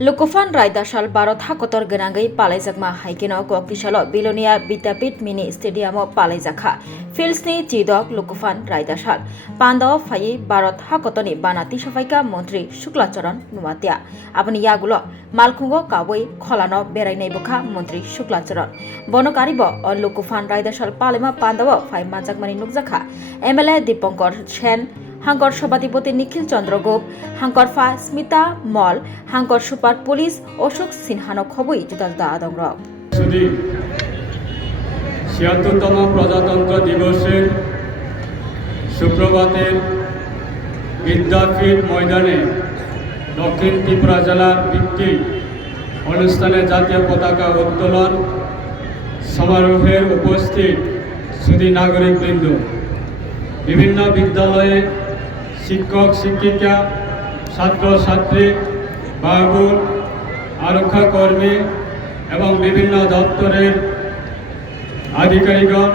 लुकुफान रायदासाल भारत हाकतर गनांगै पालायजाकमा हाइकेनो कक्तिसालो बिलोनिया विद्यापीठ मिनि स्टेडियामो पालायजाखा फिल्ड्सनि चिदक लुकुफान रायदासाल पान्दाव फायै भारत हाकतनि बानाति सफाइका मन्त्री शुक्लाचरण नुवातिया आबनि यागुलो मालखुंगो कावै खलानो बेरायनाय बखा मन्त्री शुक्लाचरण बनकारिबो अ लुकुफान रायदासाल पालेमा पान्दाव फाय माजाकमानि नुकजाखा एमएलए दीपंकर सेन हांकर सभापति निखिल चंद्र गोप हांकर फा स्मिता मल हांकर सुपार पुलिस अशोक सिन्हानो खबई जुदा जुदा आदंग शुदी ৭৬তম প্রজাতন্ত্র দিবসের সুপ্রভাতের বিদ্যাপীঠ ময়দানে দক্ষিণ ত্রিপুরা জেলার ভিত্তিক অনুষ্ঠানে জাতীয় পতাকা উত্তোলন সমারোহের উপস্থিত সুধী নাগরিকবৃন্দ, বিভিন্ন বিদ্যালয়ে শিক্ষক শিক্ষিকা, ছাত্র ছাত্রী, বাবুল, আরক্ষা কর্মী এবং বিভিন্ন দপ্তরের আধিকারিকগণ,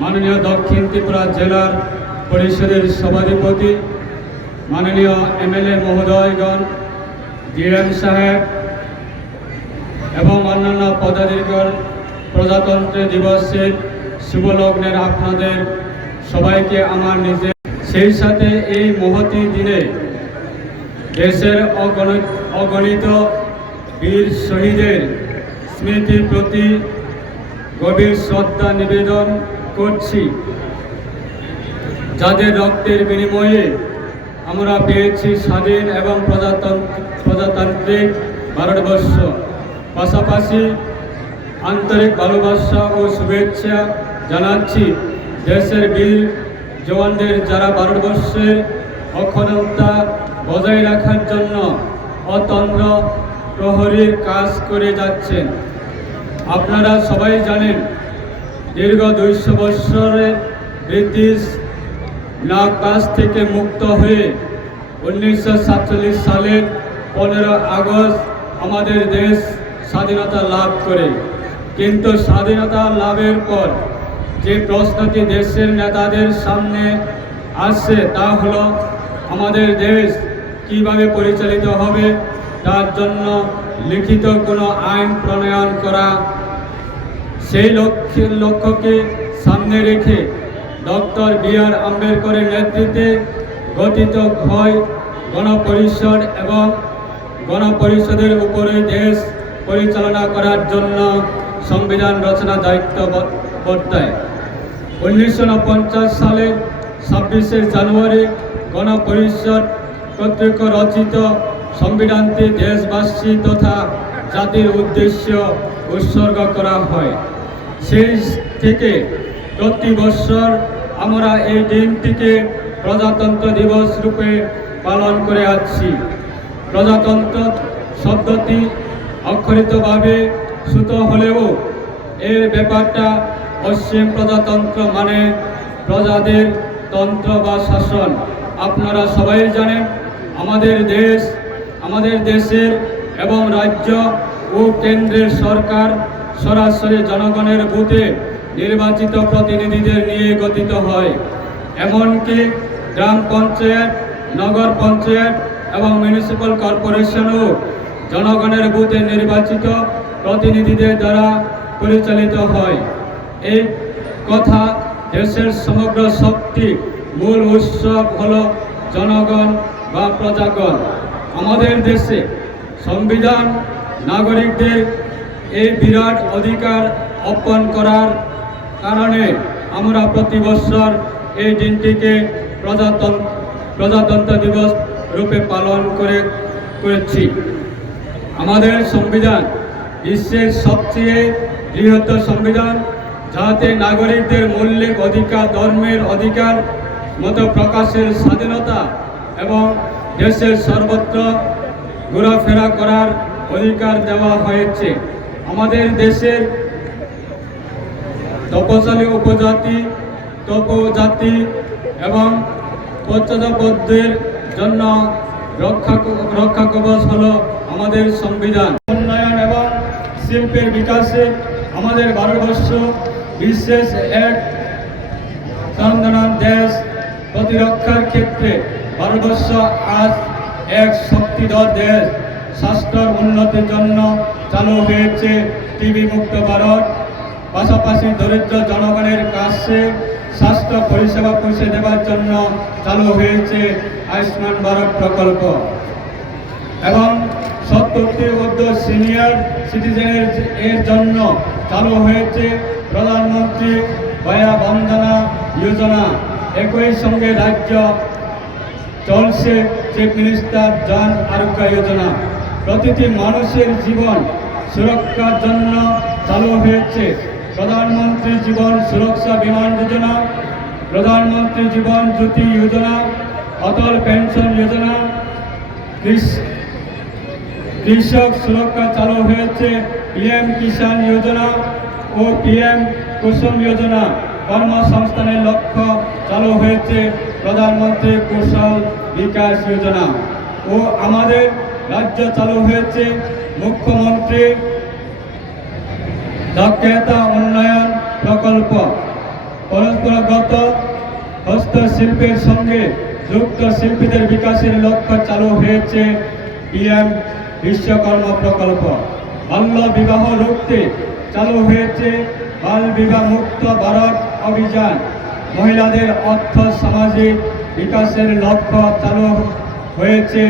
মাননীয় দক্ষিণ ত্রিপুরা জেলার পরিষদের সভাধিপতি, মাননীয় এমএলএ মহোদয়গণ, ডিএম সাহেব এবং অন্যান্য পদাধিকার প্রজাতন্ত্র দিবসের শুভলগ্নের আপনাদের সবাইকে আমার নিজে, সেই সাথে এই মহতী দিনে দেশের অগণিত বীর শহীদের স্মৃতির প্রতি গভীর শ্রদ্ধা নিবেদন করছি, যাদের রক্তের বিনিময়ে আমরা পেয়েছি স্বাধীন এবং প্রজাতান্ত্রিক ভারতবর্ষ। পাশাপাশি আন্তরিক ভালোবাসা ও শুভেচ্ছা জানাচ্ছি দেশের বীর জওয়ানদের, যারা ভারতবর্ষের অখণ্ডতা বজায় রাখার জন্য অতন্দ্র প্রহরীর কাজ করে যাচ্ছেন। আপনারা সবাই জানেন, দীর্ঘ ২০০ বৎসরের ব্রিটিশ কাছ থেকে মুক্ত হয়ে ১৯৪৭ সালের ১৫ আগস্ট আমাদের দেশ স্বাধীনতা লাভ করে। কিন্তু স্বাধীনতা লাভের পর যে প্রশ্নটি দেশের নেতাদের সামনে আসছে তা হলো আমাদের দেশ কিভাবে পরিচালিত হবে, তার জন্য লিখিত কোনো আইন প্রণয়ন করা। সেই লক্ষ্যকে সামনে রেখে ডক্টর বি.আর. আম্বেদকরের নেতৃত্বে গঠিত হয় গণপরিষদ এবং গণপরিষদের উপরে দেশ পরিচালনা করার জন্য সংবিধান রচনা দায়িত্ব বর্তায়। ১৯৪৯ সালে ২৬শে জানুয়ারি গণপরিষদ কর্তৃক রচিত সংবিধানটি দেশবাসী তথা জাতির উদ্দেশ্য উৎসর্গ করা হয়। সেই থেকে প্রতি বছর আমরা এই দিনটিকে প্রজাতন্ত্র দিবস রূপে পালন করে আসছি। প্রজাতন্ত্র শব্দটি অক্ষরিতভাবে শ্রুত হলেও এর ব্যাপারটা পশ্চিম প্রজাতন্ত্র মানে প্রজাদের তন্ত্র বা শাসন। আপনারা সবাই জানেন, আমাদের দেশের এবং রাজ্য ও কেন্দ্রের সরকার সরাসরি জনগণের ভোটে নির্বাচিত প্রতিনিধিদের নিয়ে গঠিত হয়। এমনকি গ্রাম পঞ্চায়েত, নগর পঞ্চায়েত এবং মিউনিসিপ্যাল কর্পোরেশনও জনগণের ভোটে নির্বাচিত প্রতিনিধিদের দ্বারা পরিচালিত হয়। এই কথা দেশের সমগ্র শক্তি মূল উৎসব হল জনগণ বা প্রজাগণ। আমাদের দেশে সংবিধান নাগরিকদের এই বিরাট অধিকার অর্পণ করার কারণে আমরা প্রতি বছর এই দিনটিকে প্রজাতন্ত্র দিবস রূপে পালন করেছি। আমাদের সংবিধান বিশ্বের সবচেয়ে বৃহত্তর সংবিধান, যাতে নাগরিকদের মৌলিক অধিকার, ধর্মের অধিকার, মত প্রকাশের স্বাধীনতা এবং দেশের সর্বত্র ঘোরাফেরা করার অধিকার দেওয়া হয়েছে। আমাদের দেশের তপশালী উপজাতি এবং পশ্চাৎপদদের জন্য রক্ষা কবচ হল আমাদের সংবিধান। উন্নয়ন এবং শিল্পের বিকাশে আমাদের ভারতবর্ষ বিশেষ এক সন্ধান দেশ। প্রতিরক্ষার ক্ষেত্রে ভারতবর্ষ আজ এক শক্তিধর দেশ, স্বাস্থ্যের উন্নতির জন্য চালু হয়েছে টিবি মুক্ত ভারত। পাশাপাশি দরিদ্র জনগণের কাছে স্বাস্থ্য পরিষেবা পৌঁছে দেওয়ার জন্য চালু হয়েছে আয়ুষ্মান ভারত প্রকল্প এবং 70টি ঊর্ধ্ব সিনিয়র সিটিজেনের এর জন্য চালু হয়েছে প্রধানমন্ত্রী বয়া বন্দনা যোজনা। একই সঙ্গে রাজ্য চলছে চিফ মিনিস্টার জন আরোগ্য যোজনা। প্রতিটি মানুষের জীবন সুরক্ষার জন্য চালু হয়েছে প্রধানমন্ত্রী জীবন সুরক্ষা বিমান যোজনা, প্রধানমন্ত্রী জীবন জ্যোতি যোজনা, অটল পেনশন যোজনা। কৃষক সুরক্ষা চালু হয়েছে পিএম কিষাণ যোজনা ও পিএম কুসুম যোজনা। কর্মসংস্থানের লক্ষ্য চালু হয়েছে প্রধানমন্ত্রী কৌশল বিকাশ যোজনা ও আমাদের রাজ্য চালু হয়েছে মুখ্যমন্ত্রী দক্ষতা উন্নয়ন প্রকল্প। পরম্পরাগত হস্তশিল্পের সঙ্গে যুক্ত শিল্পীদের বিকাশের লক্ষ্য চালু হয়েছে পিএম বিশ্বকর্মা প্রকল্প। বাল্য বিবাহ রুখতে চালু হয়েছে বাল বিবাহ মুক্ত ভারত অভিযান। মহিলাদের অর্থ সামাজিক বিকাশের লক্ষ্য চালু হয়েছে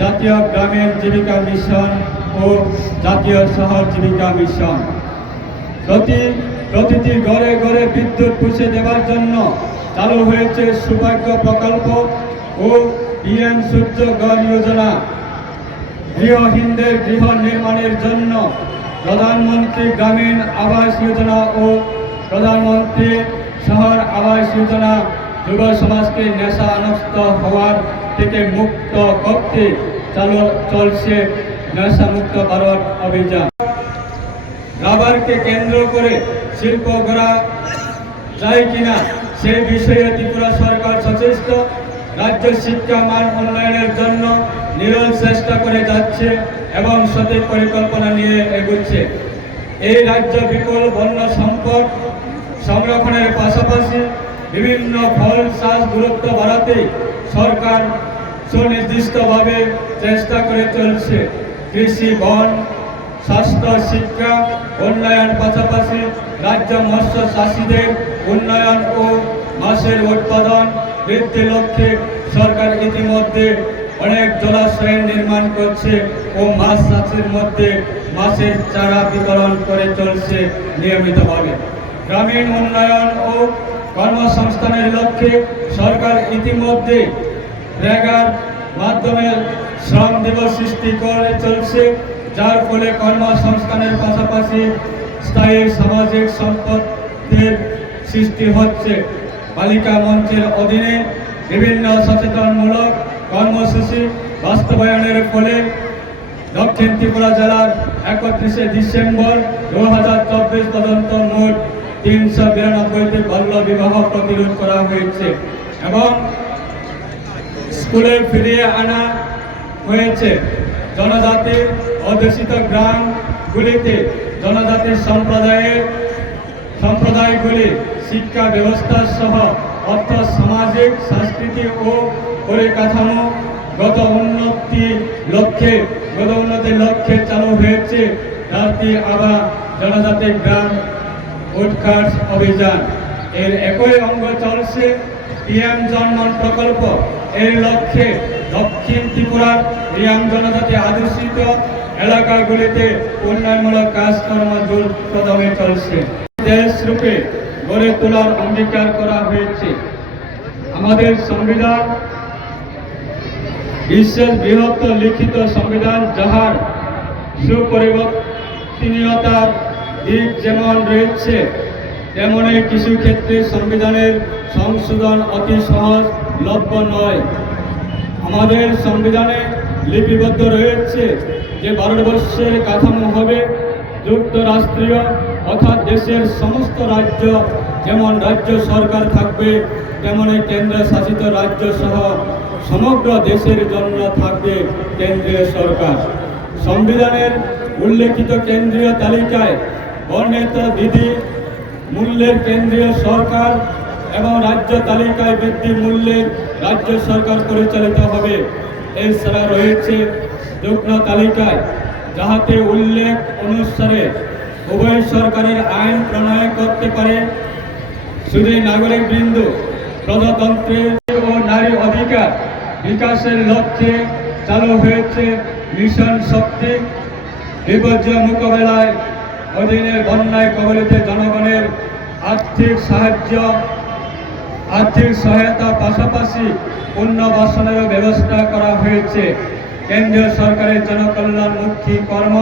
জাতীয় গ্রামীণ জীবিকা মিশন ও জাতীয় শহর জীবিকা মিশন। প্রতিটি ঘরে ঘরে বিদ্যুৎ পৌঁছে দেওয়ার জন্য চালু হয়েছে সৌভাগ্য প্রকল্প ও পিএম সূর্য ঘর যোজনা। গৃহহীনদের গৃহ নির্মাণের জন্য প্রধানমন্ত্রী গ্রামীণ আবাস যোজনা ও প্রধানমন্ত্রী শহর আবাস যোজনা যুব সমাজকে নেশাগ্রস্ত হওয়ার থেকে মুক্ত করতে চলছে নেশামুক্ত ভারত অভিযান। রাবারকে কেন্দ্র করে শিল্প গড়া যায় কিনা সে বিষয়ে ত্রিপুরা সরকার সচেষ্ট। রাজ্য শিক্ষা মান উন্নয়নের জন্য নিরল চেষ্টা করে যাচ্ছে এবং সঠিক পরিকল্পনা নিয়ে এগুচ্ছে। এই রাজ্য বিপুল বন্য সম্পদ সংরক্ষণের পাশাপাশি বিভিন্ন ফল চাষ গুরুত্ব বাড়াতে সরকার সুনির্দিষ্টভাবে চেষ্টা করে চলছে। কৃষি, বন, স্বাস্থ্য, শিক্ষা উন্নয়ন পাশাপাশি রাজ্য মৎস্য চাষীদের উন্নয়ন ও মাছের উৎপাদন বৃদ্ধির লক্ষ্যে সরকার ইতিমধ্যে অনেক জলাশয় নির্মাণ করছে ও মাছ চাষের মধ্যে মাছের চারা বিতরণ করে চলছে নিয়মিতভাবে। গ্রামীণ উন্নয়ন ও কর্মসংস্থানের লক্ষ্যে সরকার ইতিমধ্যে রেগার মাধ্যমে শ্রম দিবস সৃষ্টি করে চলছে, যার ফলে কর্মসংস্থানের পাশাপাশি স্থায়ী সামাজিক সম্পদের সৃষ্টি হচ্ছে। বালিকা মঞ্চের অধীনে বিভিন্ন সচেতনমূলক কর্মসূচি বাস্তবায়নের ফলে দক্ষিণ ত্রিপুরা জেলার 31শে ডিসেম্বর 2024 পর্যন্ত মোট 392টি বাল্য বিবাহ প্রতিরোধ করা হয়েছে এবং স্কুলে ফিরিয়ে আনা হয়েছে। জনজাতির অধ্যুষিত গ্রামগুলিতে জনজাতির সম্প্রদায়গুলি শিক্ষা ব্যবস্থা সহ অর্থ, সামাজিক, সাংস্কৃতিক ও পরিকাঠামোগত উন্নতির লক্ষ্যে চালু হয়েছে ধরতি আবা জনজাতি গ্রাম উৎকর্ষ অভিযান। এর একই অঙ্গ চলছে পিএম জনমন প্রকল্প। এর লক্ষ্যে দক্ষিণ ত্রিপুরার রিয়াং জনজাতি অধ্যুষিত এলাকাগুলিতে উন্নয়নমূলক কাজকর্ম দ্রুততমে চলছে। দেশ রূপে গড়ে তোলার অঙ্গীকার করা হয়েছে। আমাদের সংবিধান বিশ্বের বৃহত্তর লিখিত সংবিধান, যাহার সুপরিবর্তনীয়তার দিক যেমন রয়েছে তেমনি কিছু ক্ষেত্রে সংবিধানের সংশোধন অতি সহজলভ্য নয়। আমাদের সংবিধানে লিপিবদ্ধ রয়েছে যে ভারতবর্ষের কাঠামো হবে যুক্তরাষ্ট্রীয়, অর্থাৎ দেশের সমস্ত রাজ্য যেমন রাজ্য সরকার থাকবে তেমনি কেন্দ্র শাসিত রাজ্য সহ সমগ্র দেশের জন্য থাকবে কেন্দ্রীয় সরকার। সংবিধানের উল্লেখিত কেন্দ্রীয় তালিকায় বর্ণিত বিধি মূল্যের কেন্দ্রীয় সরকার এবং রাজ্য তালিকায় বৃদ্ধি মূল্যের রাজ্য সরকার পরিচালিত হবে। এছাড়া রয়েছে যুগ্ম তালিকায় যাহাতে উল্লেখ অনুসারে উভয় সরকারের আইন প্রণয়ন করতে পারে। শুধু নাগরিকবৃন্দ প্রজাতন্ত্রের ও নারী অধিকার বিকাশের লক্ষ্যে চালু হয়েছে মিশন শক্তি। বিপর্যয় মোকাবেলায় অধীনে বন্যায় কবলিত জনগণের আর্থিক সহায়তা পাশাপাশি পুনর্বাসনেরও ব্যবস্থা করা হয়েছে। কেন্দ্রীয় সরকারের জনকল্যাণমুখী কর্ম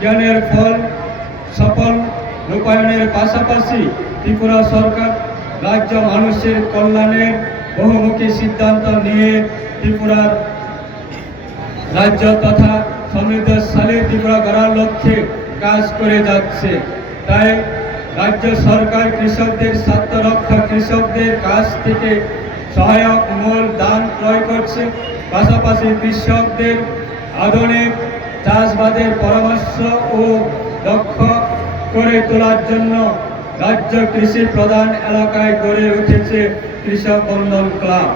জ্ঞানের ফল সফল রূপায়ণের পাশাপাশি ত্রিপুরা সরকার রাজ্য মানুষের কল্যাণের বহুমুখী সিদ্ধান্ত নিয়ে ত্রিপুরার রাজ্য তথা সমৃদ্ধশালী ত্রিপুরা গড়ার লক্ষ্যে কাজ করে যাচ্ছে। তাই রাজ্য সরকার কৃষকদের স্বার্থ রক্ষা কৃষকদের কাছ থেকে সহায়ক মূল দান ক্রয় করছে। পাশাপাশি কৃষকদের আধুনিক চাষবাদের পরামর্শ ও দক্ষ করে তোলার জন্য রাজ্য কৃষি প্রধান এলাকায় গড়ে উঠেছে কৃষক বন্ধন ক্লাব।